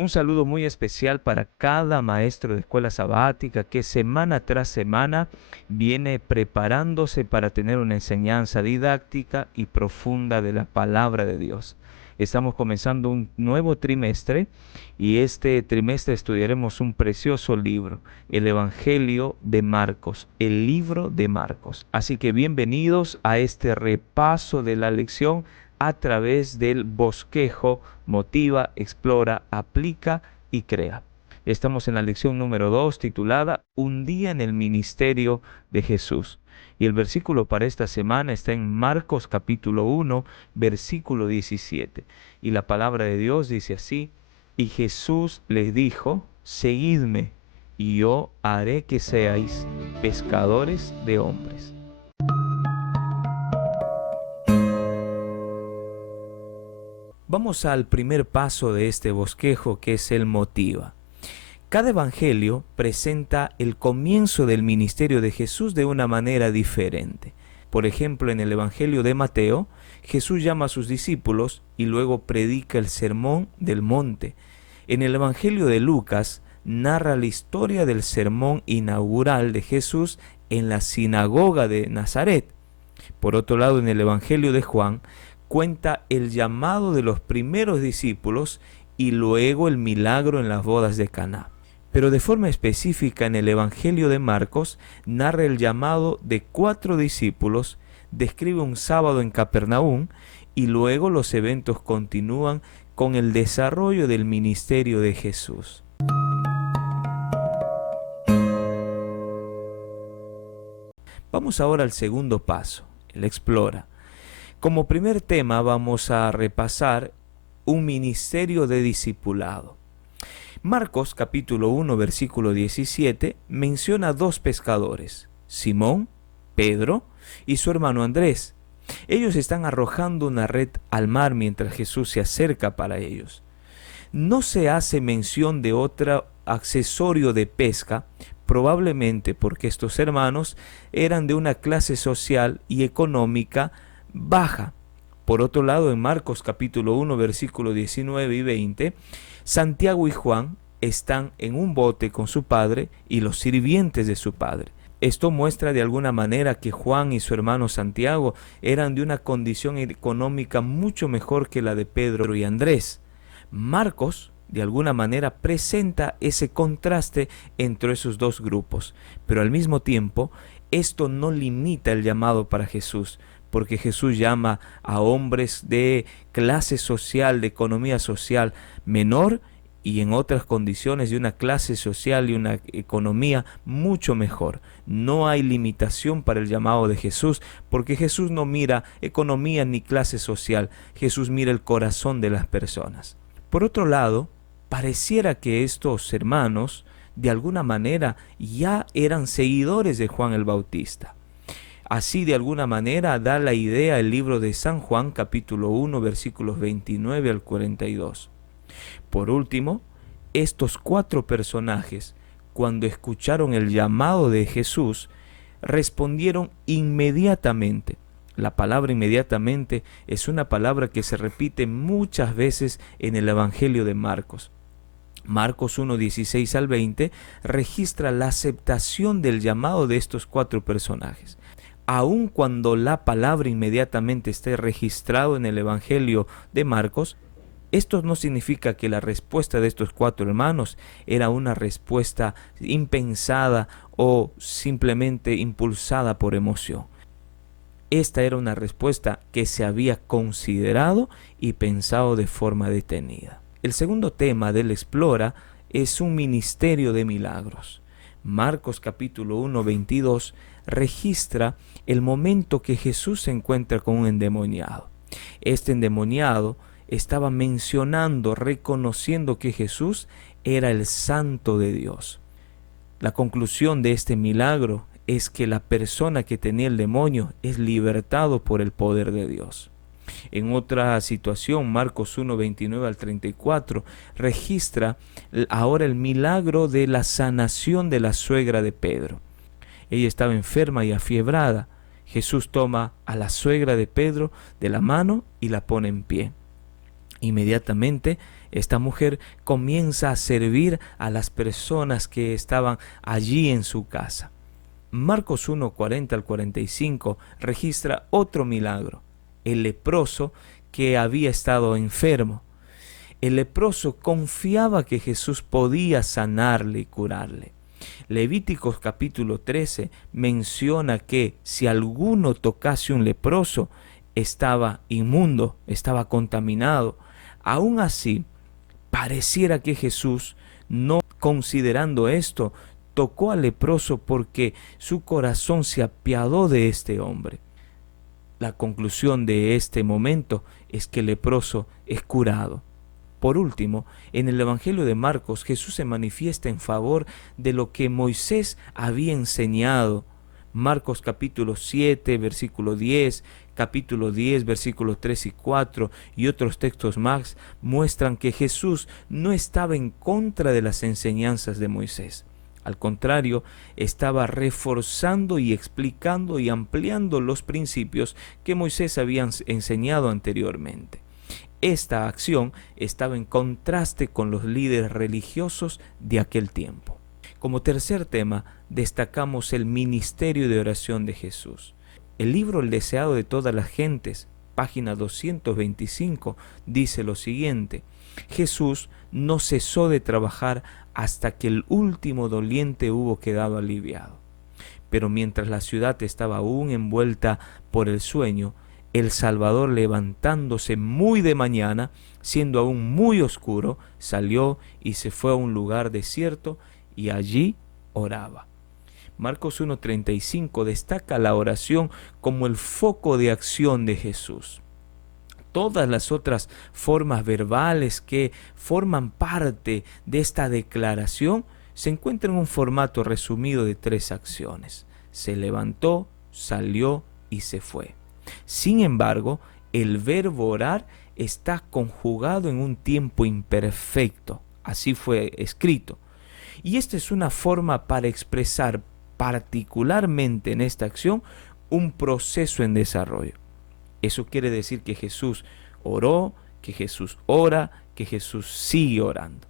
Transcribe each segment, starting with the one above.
Un saludo muy especial para cada maestro de escuela sabática que semana tras semana viene preparándose para tener una enseñanza didáctica y profunda de la palabra de Dios. Estamos comenzando un nuevo trimestre y este trimestre estudiaremos un precioso libro, el Evangelio de Marcos, el libro de Marcos. Así que bienvenidos a este repaso de la lección a través del bosquejo Motiva, Explora, Aplica y Crea. Estamos en la lección número 2 titulada Un día en el ministerio de Jesús. Y el versículo para esta semana está en Marcos capítulo 1, versículo 17. Y la palabra de Dios dice así: Y Jesús les dijo: Seguidme, y yo haré que seáis pescadores de hombres. Vamos al primer paso de este bosquejo, que es el motiva. Cada evangelio presenta el comienzo del ministerio de Jesús de una manera diferente. Por ejemplo, en el evangelio de Mateo, Jesús llama a sus discípulos y luego predica el sermón del monte. En el evangelio de Lucas, narra la historia del sermón inaugural de Jesús en la sinagoga de Nazaret. Por otro lado, en el evangelio de Juan, cuenta el llamado de los primeros discípulos y luego el milagro en las bodas de Caná. Pero de forma específica, en el Evangelio de Marcos narra el llamado de 4 discípulos, describe un sábado en Capernaum y luego los eventos continúan con el desarrollo del ministerio de Jesús. Vamos ahora al segundo paso, el explora. Como primer tema vamos a repasar un ministerio de discipulado. Marcos capítulo 1 versículo 17 menciona 2 pescadores, Simón, Pedro y su hermano Andrés. Ellos están arrojando una red al mar mientras Jesús se acerca para ellos. No se hace mención de otro accesorio de pesca, probablemente porque estos hermanos eran de una clase social y económica baja. Por otro lado, en Marcos capítulo 1, versículos 19 y 20, Santiago y Juan están en un bote con su padre y los sirvientes de su padre. Esto muestra de alguna manera que Juan y su hermano Santiago eran de una condición económica mucho mejor que la de Pedro y Andrés. Marcos, de alguna manera, presenta ese contraste entre esos dos grupos, pero al mismo tiempo, esto no limita el llamado para Jesús, porque Jesús llama a hombres de clase social, de economía social menor y en otras condiciones de una clase social y una economía mucho mejor. No hay limitación para el llamado de Jesús, porque Jesús no mira economía ni clase social, Jesús mira el corazón de las personas. Por otro lado, pareciera que estos hermanos de alguna manera ya eran seguidores de Juan el Bautista. Así, de alguna manera, da la idea el libro de San Juan, capítulo 1, versículos 29 al 42. Por último, estos 4 personajes, cuando escucharon el llamado de Jesús, respondieron inmediatamente. La palabra inmediatamente es una palabra que se repite muchas veces en el Evangelio de Marcos. Marcos 1, 16 al 20 registra la aceptación del llamado de estos 4 personajes. Aun cuando la palabra inmediatamente esté registrado en el Evangelio de Marcos, esto no significa que la respuesta de estos 4 hermanos era una respuesta impensada o simplemente impulsada por emoción. Esta era una respuesta que se había considerado y pensado de forma detenida. El segundo tema del Explora es un ministerio de milagros. Marcos capítulo 1, 22 registra el momento que Jesús se encuentra con un endemoniado. Este endemoniado estaba mencionando, reconociendo que Jesús era el Santo de Dios. La conclusión de este milagro es que la persona que tenía el demonio es libertado por el poder de Dios. En otra situación, Marcos 1, 29 al 34, registra ahora el milagro de la sanación de la suegra de Pedro. Ella estaba enferma y afiebrada. Jesús toma a la suegra de Pedro de la mano y la pone en pie. Inmediatamente, esta mujer comienza a servir a las personas que estaban allí en su casa. Marcos 1:40 al 45 registra otro milagro, el leproso que había estado enfermo. El leproso confiaba que Jesús podía sanarle y curarle. Levíticos capítulo 13 menciona que si alguno tocase un leproso, estaba inmundo, estaba contaminado. Aún así, pareciera que Jesús, no considerando esto, tocó al leproso porque su corazón se apiadó de este hombre. La conclusión de este momento es que el leproso es curado. Por último, en el Evangelio de Marcos, Jesús se manifiesta en favor de lo que Moisés había enseñado. Marcos capítulo 7, versículo 10, capítulo 10, versículos 3 y 4 y otros textos más muestran que Jesús no estaba en contra de las enseñanzas de Moisés. Al contrario, estaba reforzando y explicando y ampliando los principios que Moisés había enseñado anteriormente. Esta acción estaba en contraste con los líderes religiosos de aquel tiempo. Como tercer tema, destacamos el ministerio de oración de Jesús. El libro El deseado de todas las gentes, página 225, dice lo siguiente: Jesús no cesó de trabajar hasta que el último doliente hubo quedado aliviado. Pero mientras la ciudad estaba aún envuelta por el sueño, el Salvador, levantándose muy de mañana, siendo aún muy oscuro, salió y se fue a un lugar desierto y allí oraba. Marcos 1:35 destaca la oración como el foco de acción de Jesús. Todas las otras formas verbales que forman parte de esta declaración se encuentran en un formato resumido de 3 acciones: se levantó, salió y se fue. Sin embargo, el verbo orar está conjugado en un tiempo imperfecto, así fue escrito. Y esta es una forma para expresar particularmente en esta acción un proceso en desarrollo. Eso quiere decir que Jesús oró, que Jesús ora, que Jesús sigue orando.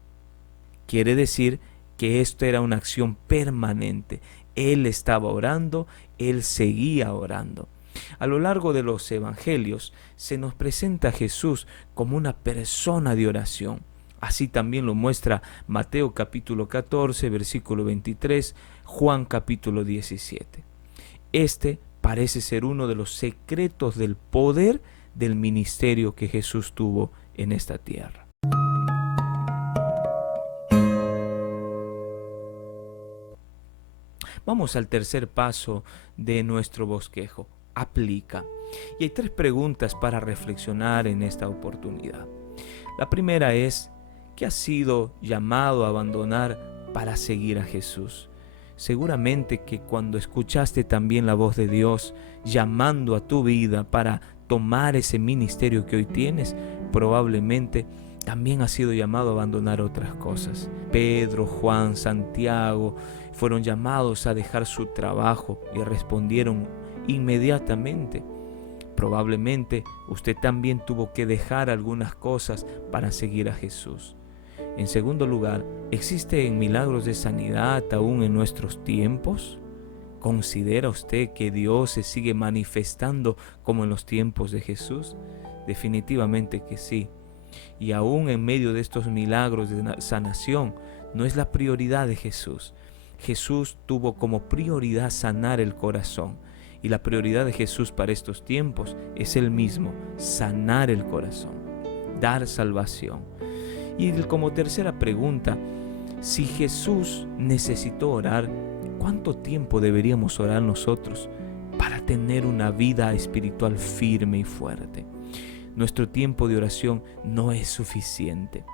Quiere decir que esto era una acción permanente. Él estaba orando, Él seguía orando. A lo largo de los evangelios se nos presenta a Jesús como una persona de oración. Así también lo muestra Mateo capítulo 14, versículo 23, Juan capítulo 17. Este parece ser uno de los secretos del poder del ministerio que Jesús tuvo en esta tierra. Vamos al tercer paso de nuestro bosquejo: aplica. Y hay 3 preguntas para reflexionar en esta oportunidad. La primera es: ¿qué has sido llamado a abandonar para seguir a Jesús? Seguramente que cuando escuchaste también la voz de Dios llamando a tu vida para tomar ese ministerio que hoy tienes, probablemente también has sido llamado a abandonar otras cosas. Pedro, Juan, Santiago fueron llamados a dejar su trabajo y respondieron inmediatamente. Probablemente usted también tuvo que dejar algunas cosas para seguir a Jesús. En segundo lugar, ¿existen milagros de sanidad aún en nuestros tiempos? ¿Considera usted que Dios se sigue manifestando como en los tiempos de Jesús? Definitivamente que sí. Y aún en medio de estos milagros de sanación, no es la prioridad de Jesús. Jesús tuvo como prioridad sanar el corazón. Y la prioridad de Jesús para estos tiempos es el mismo: sanar el corazón, dar salvación. Y como tercera pregunta, si Jesús necesitó orar, ¿cuánto tiempo deberíamos orar nosotros para tener una vida espiritual firme y fuerte? Nuestro tiempo de oración no es suficiente.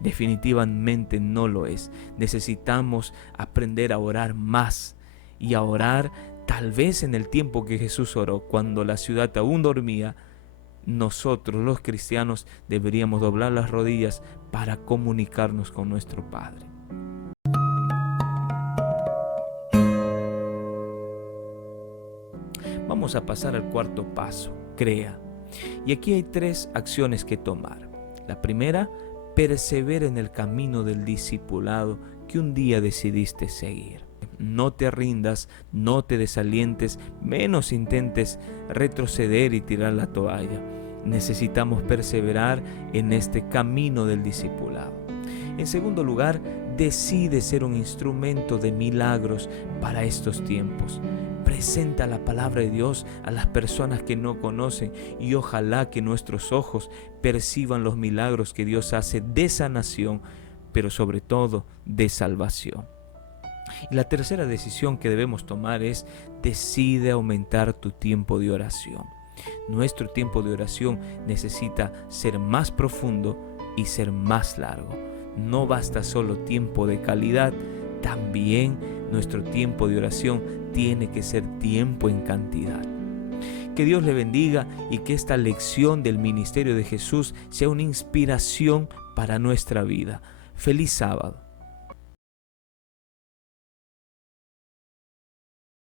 Definitivamente no lo es. Necesitamos aprender a orar más y a orar tal vez en el tiempo que Jesús oró, cuando la ciudad aún dormía. Nosotros los cristianos deberíamos doblar las rodillas para comunicarnos con nuestro Padre. Vamos a pasar al cuarto paso: crea. Y aquí hay 3 acciones que tomar. La primera, persevera en el camino del discipulado que un día decidiste seguir. No te rindas, no te desalientes, menos intentes retroceder y tirar la toalla. Necesitamos perseverar en este camino del discipulado. En segundo lugar, decide ser un instrumento de milagros para estos tiempos. Presenta la palabra de Dios a las personas que no conocen y ojalá que nuestros ojos perciban los milagros que Dios hace de sanación, pero sobre todo de salvación. Y la tercera decisión que debemos tomar es: decide aumentar tu tiempo de oración. Nuestro tiempo de oración necesita ser más profundo y ser más largo. No basta solo tiempo de calidad, también nuestro tiempo de oración tiene que ser tiempo en cantidad. Que Dios le bendiga y que esta lección del ministerio de Jesús sea una inspiración para nuestra vida. Feliz sábado.